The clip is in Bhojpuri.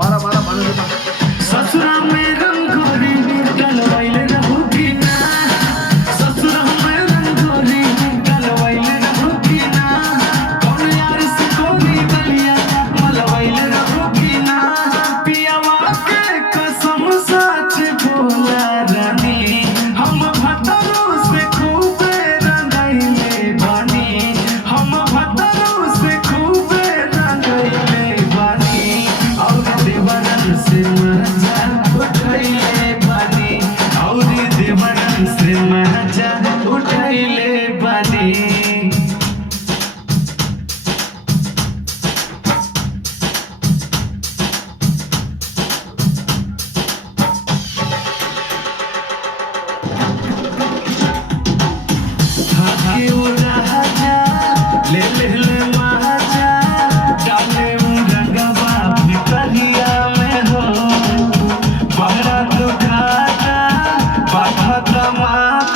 मारा मारा मारा ससुरा में रंगोरी डलवाइले रहूगी ना, ससुरा में रंगोरी डलवाइले रहूगी ना, कौन यार से कोरी बलिया मलवाइले रहूगी ना, पियावा के कसम सच बोला रानी, हम भतरू से खूब रंगाइले बानी, हम भतरू से खूब रंगाइले बानी, और देवरन से मजा उठाइले बानी, और देवरन से मजा उठाइले बानी। ले ले ले महाजा डाले रंगवा पिपरिया में हो, बड़ा तो खाता बाधा तमाक